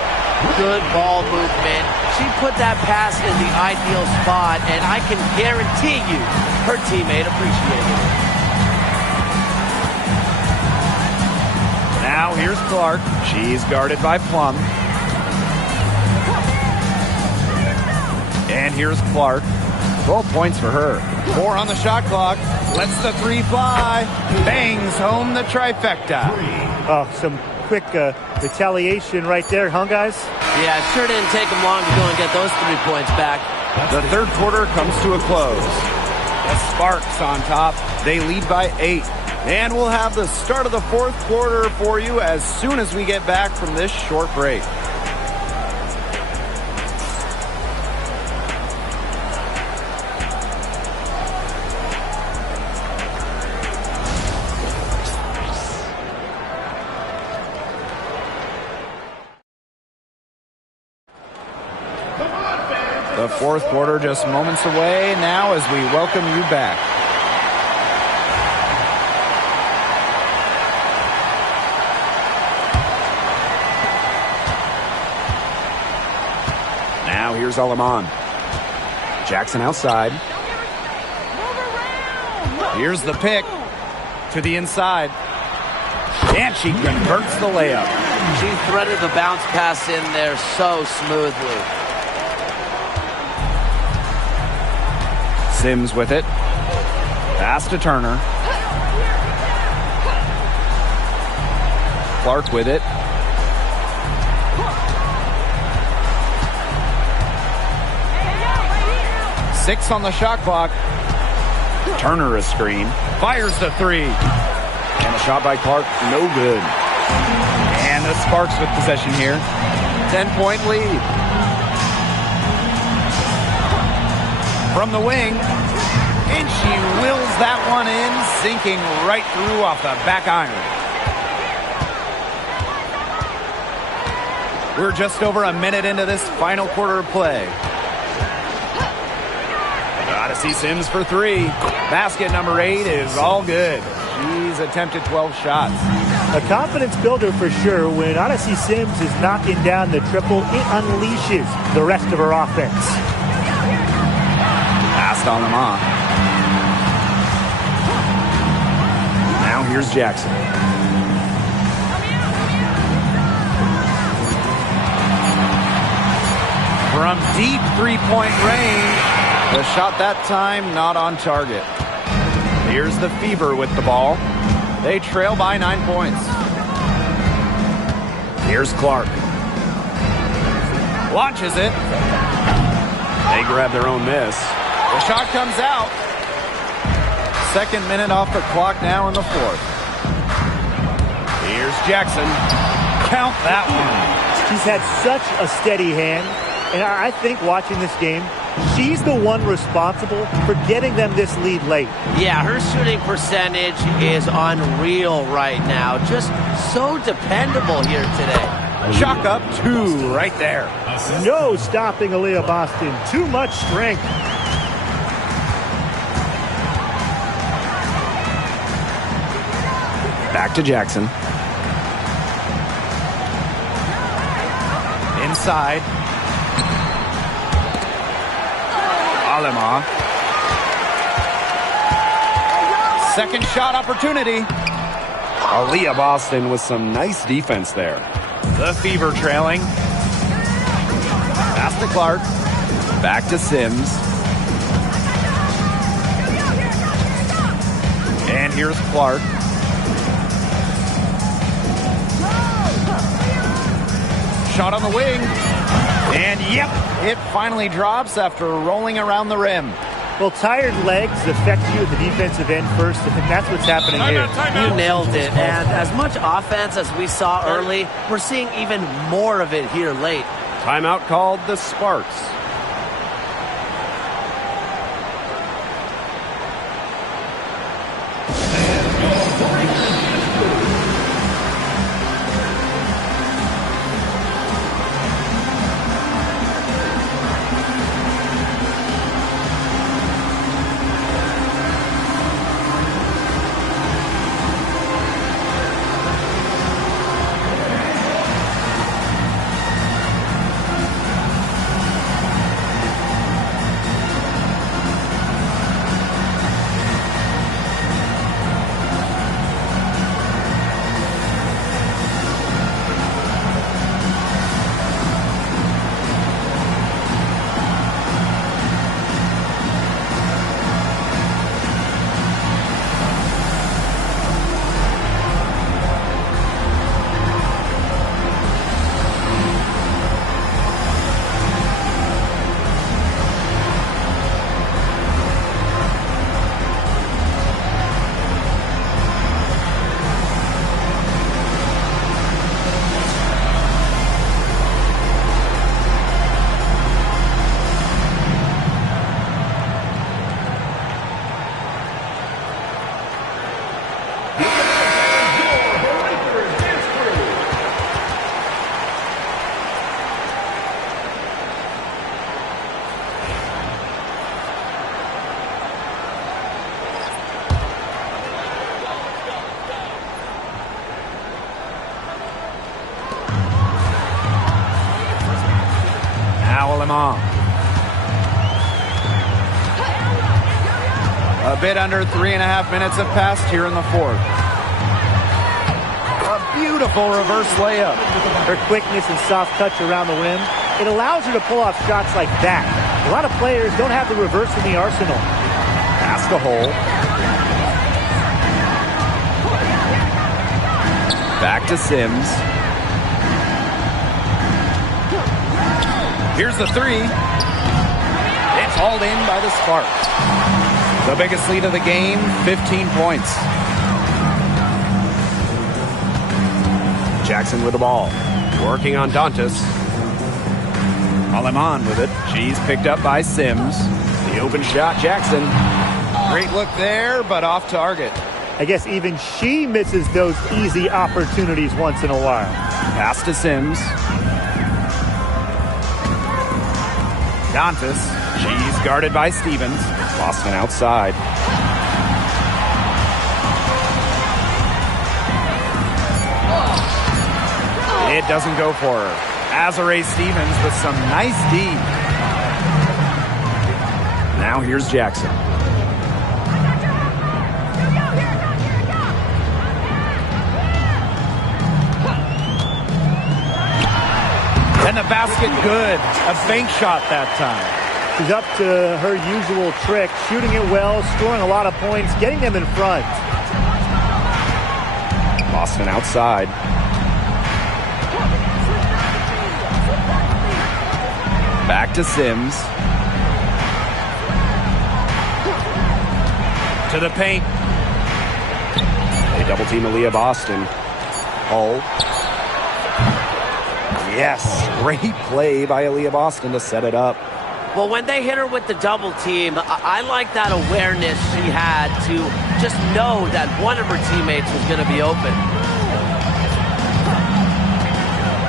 Good ball movement. She put that pass in the ideal spot, and I can guarantee you her teammate appreciated it. Now here's Clark. She's guarded by Plum. And here's Clark. 12 points for her. 4 on the shot clock. Lets the three fly. Bangs home the trifecta. Oh, some quick retaliation right there, huh, guys? Yeah, it sure didn't take them long to go and get those 3 points back. The third quarter comes to a close. The Sparks on top. They lead by 8. And we'll have the start of the fourth quarter for you as soon as we get back from this short break. The fourth quarter just moments away now as we welcome you back. Now here's Alaman. Jackson outside. Here's the pick to the inside. And she converts the layup. She threaded the bounce pass in there so smoothly. Sims with it. Pass to Turner. Clark with it. Six on the shot clock. Turner a screen. Fires the three. And a shot by Clark, no good. And the Sparks with possession here. 10-point lead. From the wing. And she wills that one in, sinking right through off the back iron. We're just over a minute into this final quarter of play. Gotta see Sims for three. Basket number 8 is all good. She's attempted 12 shots. A confidence builder for sure. When Odyssey Sims is knocking down the triple, it unleashes the rest of her offense. Passed on them off. Now here's Jackson. From deep three-point range, the shot that time not on target. Here's the Fever with the ball. They trail by 9 points. Here's Clark. Launches it. They grab their own miss. The shot comes out. Second minute off the clock now in the fourth. Here's Jackson. Count that one. She's had such a steady hand, and I think watching this game, she's the one responsible for getting them this lead late. Yeah, her shooting percentage is unreal right now. Just so dependable here today. Chalk up 2 right there. No stopping Aaliyah Boston. Too much strength. Back to Jackson. Inside. Alema. Second shot opportunity. Aaliyah Boston with some nice defense there. The Fever trailing. Pass to Clark. Back to Sims. And here's Clark. Shot on the wing. And yep, it finally drops after rolling around the rim. Well, tired legs affect you at the defensive end first, and that's what's happening here. You nailed it. And as much offense as we saw early, we're seeing even more of it here late. Timeout called the Sparks. A bit under 3.5 minutes have passed here in the fourth. A beautiful reverse layup. Her quickness and soft touch around the rim, it allows her to pull off shots like that. A lot of players don't have the reverse in the arsenal. Pass the hole. Back to Sims. Here's the three. It's hauled in by the Sparks. The biggest lead of the game, 15 points. Jackson with the ball. Working on Dantas. Aleman with it. She's picked up by Sims. The open shot, Jackson. Great look there, but off target. I guess even she misses those easy opportunities once in a while. Pass to Sims. Dantas. She's guarded by Stevens. Boston outside. It doesn't go for her. Azare Stevens with some nice D. Now here's Jackson. And the basket good. A bank shot that time. She's up to her usual trick, shooting it well, scoring a lot of points, getting them in front. Boston outside. Back to Sims. To the paint. They double team Aaliyah Boston. Hull. Yes, great play by Aaliyah Boston to set it up. Well, when they hit her with the double team, I like that awareness she had to just know that one of her teammates was going to be open.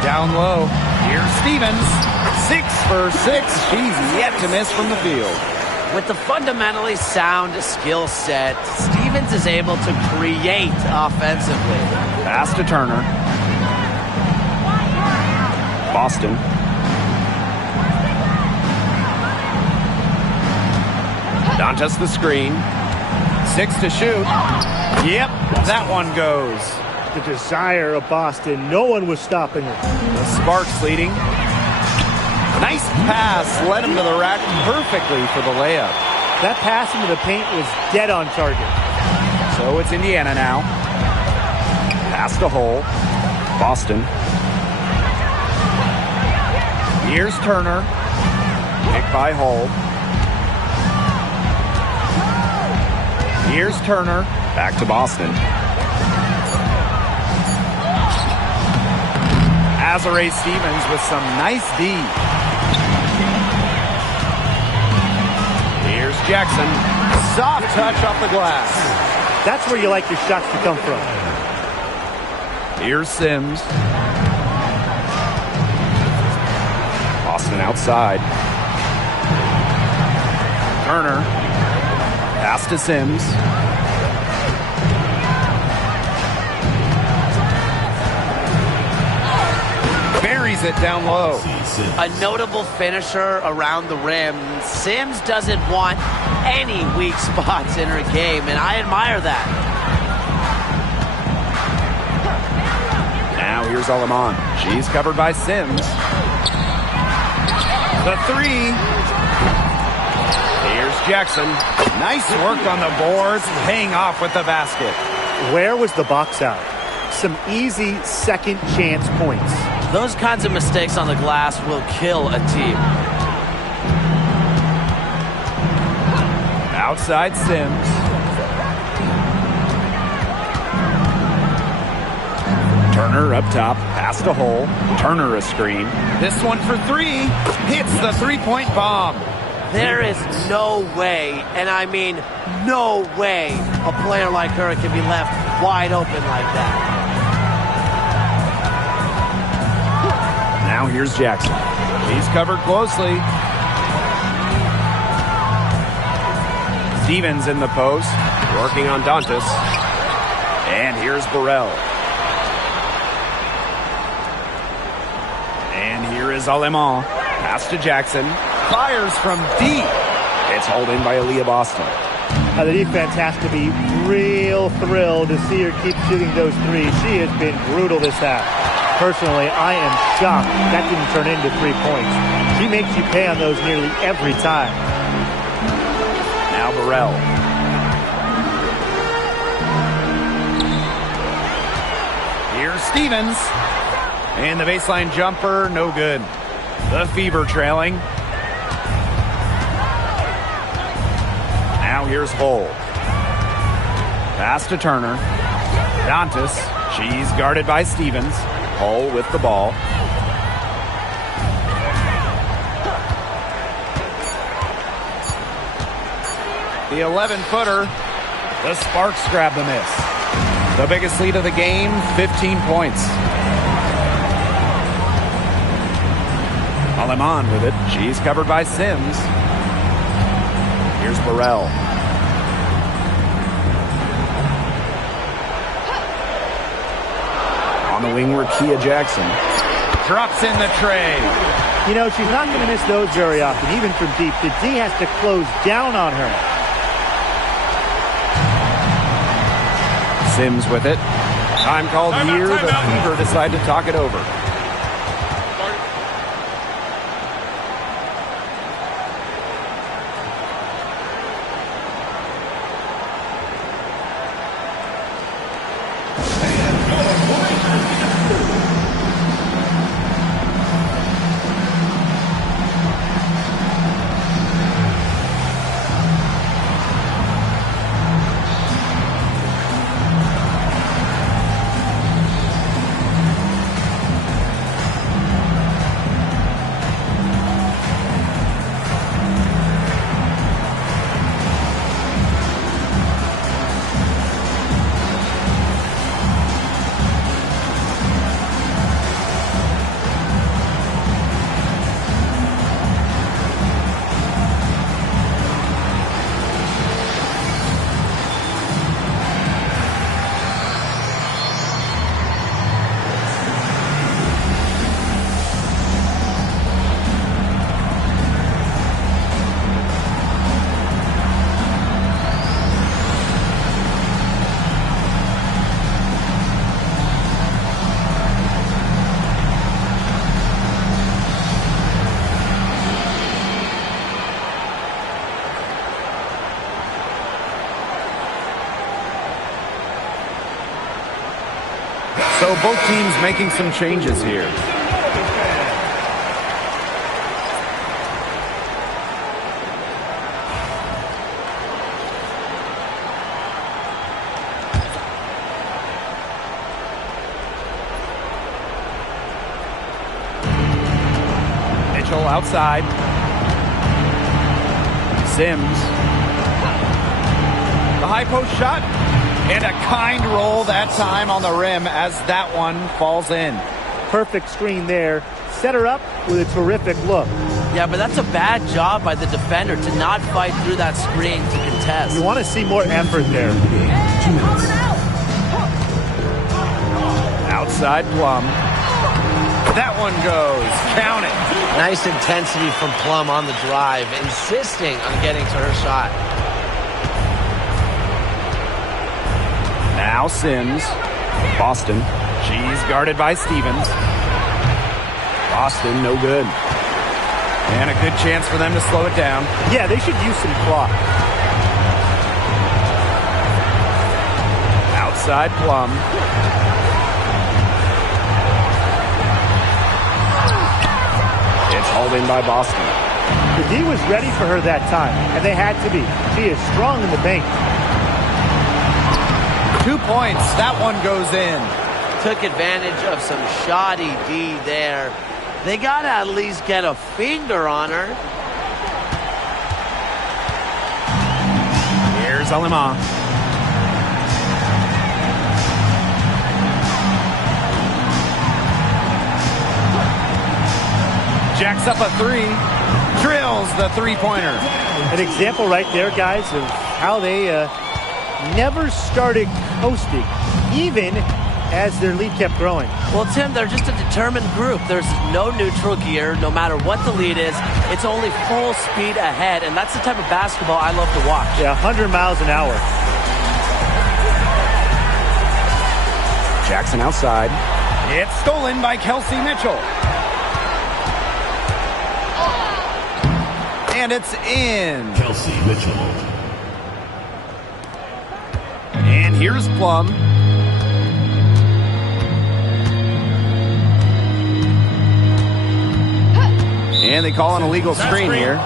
Down low. Here's Stevens. 6 for 6. She's yet to miss from the field. With the fundamentally sound skill set, Stevens is able to create offensively. Pass to Turner. Boston. Dantas the screen. 6 to shoot. Yep, that one goes. The desire of Boston. No one was stopping her. The Sparks leading. Nice pass. Led him to the rack perfectly for the layup. That pass into the paint was dead on target. So it's Indiana now. Pass to Hull. Boston. Here's Turner. Pick by Hull. Here's Turner. Back to Boston. Azare Stevens with some nice D. Here's Jackson. Soft touch off the glass. That's where you like your shots to come from. Here's Sims. Boston outside. Turner. Pass to Sims. Buries it down low. A notable finisher around the rim. Sims doesn't want any weak spots in her game, and I admire that. Now here's Aleman. She's covered by Sims. The 3. Here's Jackson. Nice work on the boards, paying off with the basket. Where was the box out? Some easy second chance points. Those kinds of mistakes on the glass will kill a team. Outside Sims. Turner up top. Pass to Hull. Turner a screen. This one for 3. Hits the three-point bomb. There is no way, and I mean no way, a player like her can be left wide open like that. Now here's Jackson. He's covered closely. Stevens in the post. Working on Dantas. And here's Burrell. And here is Aleman. Pass to Jackson. Fires from deep. It's hauled in by Aaliyah Boston. The defense has to be real thrilled to see her keep shooting those threes. She has been brutal this half. Personally, I am shocked that didn't turn into 3 points. She makes you pay on those nearly every time. Now Burrell. Here's Stevens. And the baseline jumper, no good. The Fever trailing. Now here's Hull. Pass to Turner. Dantas. She's guarded by Stevens. Hull with the ball. The 11-footer. The Sparks grab the miss. The biggest lead of the game, 15 points. Aleman with it. She's covered by Sims. Here's Burrell. On the wing, Rakia Jackson. Drops in the tray. You know, she's not going to miss those very often, even from deep. The D has to close down on her. Sims with it. Time called here. The Fever decide to talk it over. So both teams making some changes here. Mitchell outside. Sims. The high post shot. And a kind roll that time on the rim as that one falls in. Perfect screen there. Set her up with a terrific look. Yeah, but that's a bad job by the defender to not fight through that screen to contest. You want to see more effort there. Outside Plum. That one goes. Count it. Nice intensity from Plum on the drive, insisting on getting to her shot. Now Sims. Boston. She's guarded by Stevens. Boston, no good. And a good chance for them to slow it down. Yeah, they should use some clock. Outside Plum. It's hauled in by Boston. The D was ready for her that time, and they had to be. She is strong in the paint. 2 points. That one goes in. Took advantage of some shoddy D there. They got to at least get a finger on her. Here's Alima. Jacks up a three. Drills the three-pointer. An example right there, guys, of how they never started coasting, even as their lead kept growing. Well, Tim, they're just a determined group. There's no neutral gear. No matter what the lead is, it's only full speed ahead, and that's the type of basketball I love to watch. Yeah, 100 miles an hour. Jackson outside. It's stolen by Kelsey Mitchell. And it's in. Kelsey Mitchell. And here's Plum. And they call an illegal screen here.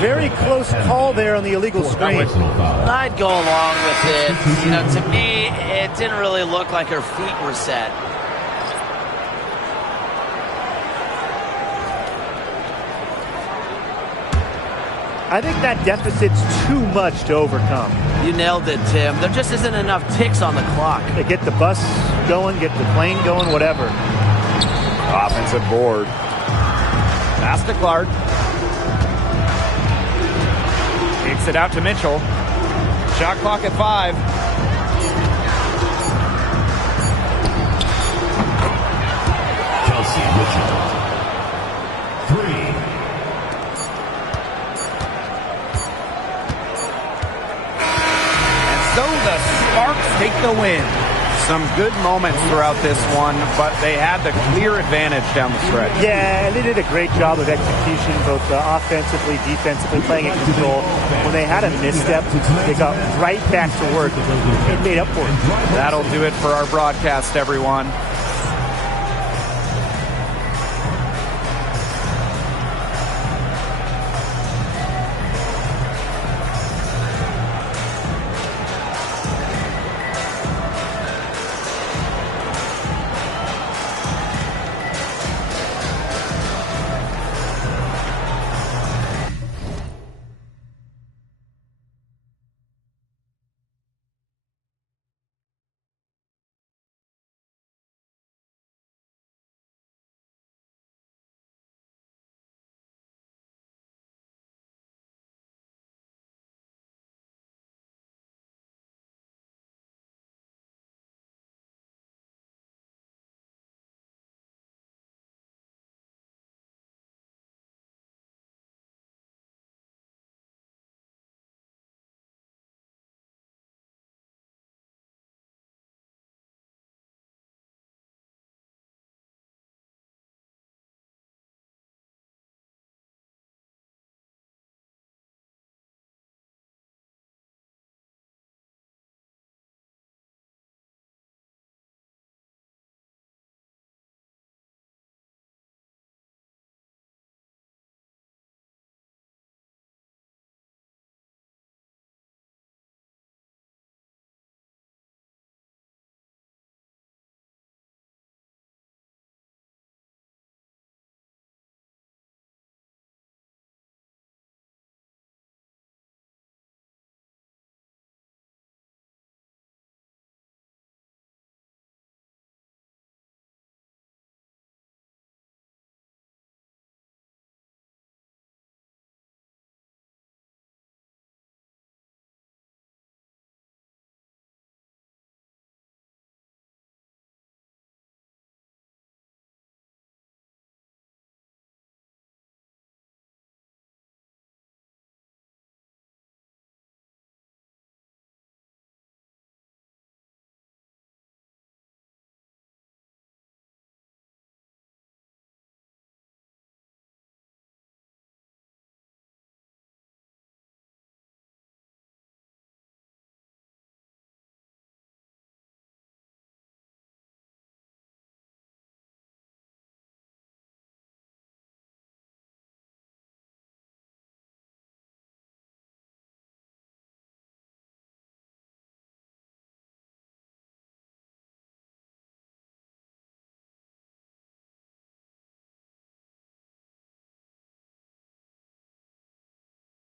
Very close call there on the illegal screen. I'd go along with it. You know, to me, it didn't really look like her feet were set. I think that deficit's too much to overcome. You nailed it, Tim. There just isn't enough ticks on the clock. They get the bus going, get the plane going, whatever. Offensive board. Pass to Clark. Kicks it out to Mitchell. Shot clock at 5. Kelsey Mitchell. 3. So the Sparks take the win. Some good moments throughout this one, but they had the clear advantage down the stretch. Yeah, and they did a great job of execution, both offensively, defensively, playing in control. When they had a misstep, they got right back to work and made up for it. That'll do it for our broadcast, everyone.